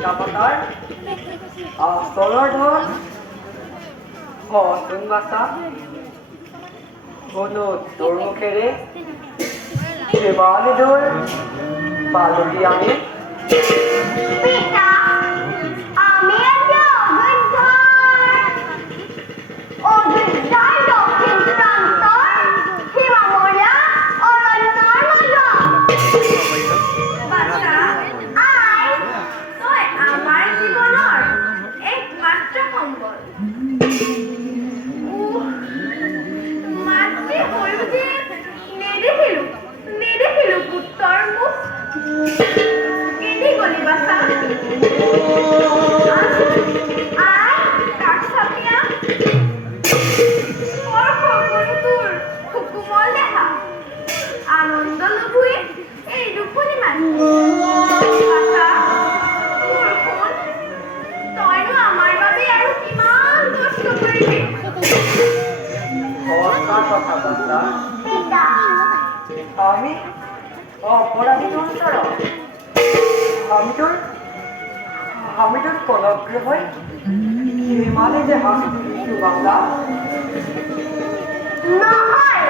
পিতামাতাৰ আচলৰ ধন হচুন বাচা কোনো তোৰ মুখেৰে দেৱালীদৌৰ পালকি আমি পিতা আমি এতিয়া অযোধ্যাৰ দক্ষিণ প্ৰান্তৰ সীমামূৰীয়া অৰণ্যৰ মাজত আই তই আমাৰ জীৱনৰ একমাত্ৰ সম্বল মাতৃ হৈও যে নেদেখিলো পুত্ৰৰ মুখ কেনি গলি বাচা আই কাষ চাপিয়া তোৰ সুকুমল দেহা আনন্দ লভুৱে এই দুখনি মানুহ বাচা মোৰ শুন তইনো আমাৰ বাবে আৰু কিমান কষ্ট কৰিবি কথা বাচা পিতা আমি অপরাধী তোর আমি তোর কলগ্র হই হিমালয় যে হাসি তুলিছু বাংলা নহয়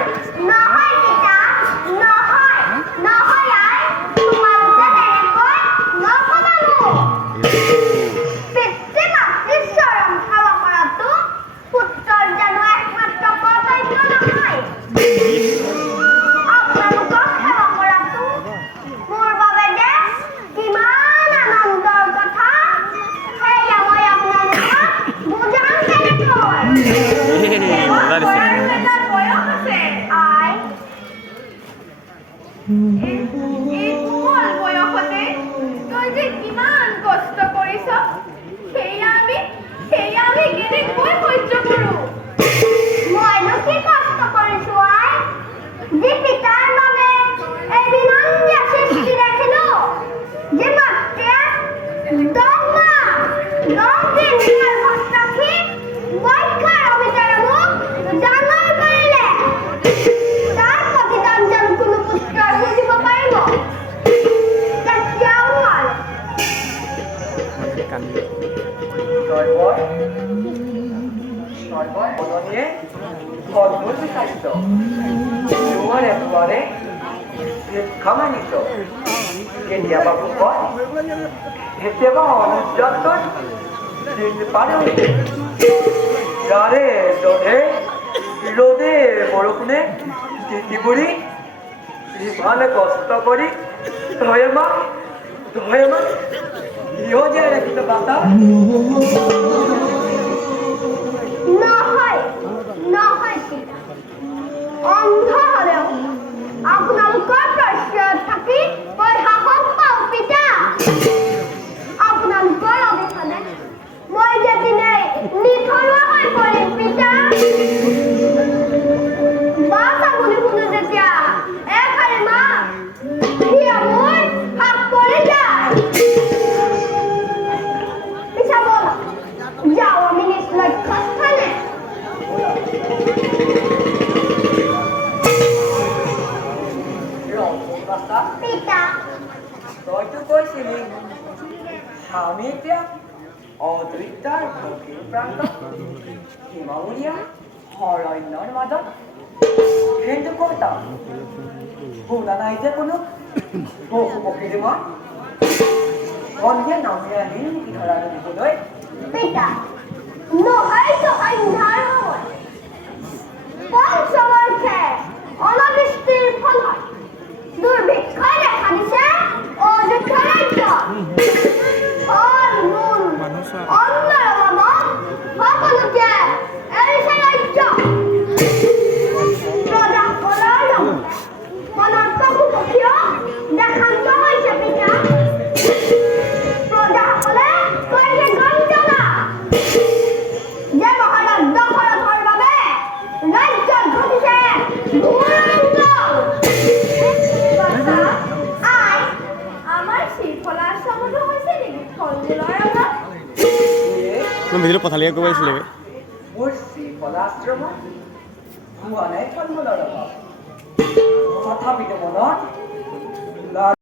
পিতা নহয় আই তোমালোকে তেনেকৈ নকবালো পিতৃ মাতৃৰ চৰণ সেৱা কৰাটো পুত্ৰৰ জানো একমাত্ৰ কৰ্তব্য নহয় আপোনালোকক সেৱা কৰাটো মোৰ বাবে যে কিমান আনন্দৰ কথা সেয়া মই আপোনালোকক বুজাম কেনেকৈ বয়স আছে আই এই কোমল বয়সতে তই যে কিমান কষ্ট কৰিছ সেয়া আমি কেনেকৈ সহ্য কৰোঁ মইনো কি কষ্ট কৰিছো আই যে পিতাৰ বাবে এই বিনন্দীয় সৃষ্টি দেখিলো যে মাতৃয়ে 10 মাহ 10 দিন গৰ্ভত ৰাখি বক্ষৰ অভিতৰে মোক ডাঙৰ কৰিলে তাৰ প্ৰতিদান যেন কোনো পুত্ৰই বুজিব পাৰিব কেতিয়াও নোৱাৰে সৰ্বজনীয়ে অদ্ভুত বিচাৰিত তোমাৰ এবাৰে শিক্ষা মানিত কেতিয়াবা ভোকত কেতিয়াবা অনুযাতন পাৰে গাৰে ৰ'দে বৰষুণে তিতিবুৰি ইমানে কষ্ট কৰি ধয়েমাক ইহ যে ৰাখিত বাচা নহয় পিতা অন্ধ হলেও আপোনালোকৰ প্ৰশ্ৰয়ত থাকি মই সাহস পাওঁ পিতা আপোনালোকৰ অবিহনে মই যে দিনে নিথৰুৱা হৈ পৰিম পিতা বাছা বুলি শুনো যেতিয়া এষাৰি মাত সিয়া মোৰ হাত পৰি যায় পিছা বল যাওঁ আমি নিজ লক্ষ্যস্থানে পিতা তইতো কৈছিলি আমি এতিয়া অযোধ্যাৰ দক্ষিণ প্ৰান্তত সীমামূৰীয়া অৰণ্যৰ মাজত কিন্তু কতা শুনা নাই যে কোনো পশু পক্ষীৰ মই সন্ধিয়া নামি আহিল নেকি ধৰা দিবলৈ পিতা নহয়তো অন্ধাৰ সময় পঞ্চবৰ্ষে অনাবৃষ্টিৰ ফলত দুৰ্ভিক্ষই দেখা দিছে অযোধ্যা ৰাজ্য অন্নৰ অভাৱত সকলোকে এৰিছে ৰাজ্য প্ৰজাসকলৰ লগতে মনৰ পশু পক্ষীও দেখান্ত হৈছে পিতা প্ৰজাসকলে কৈছে গঞ্জনা যে মহাৰাজ দশৰথৰ বাবে ৰাজ্যত ঘটিছে ভিডিঅ' পঠালিয়ে কৰিব আহিছিলে মোৰ শ্ৰীফলাশ্ৰমত হোৱা নাই ফল মূলৰ অভাৱ তথাপিতো মনত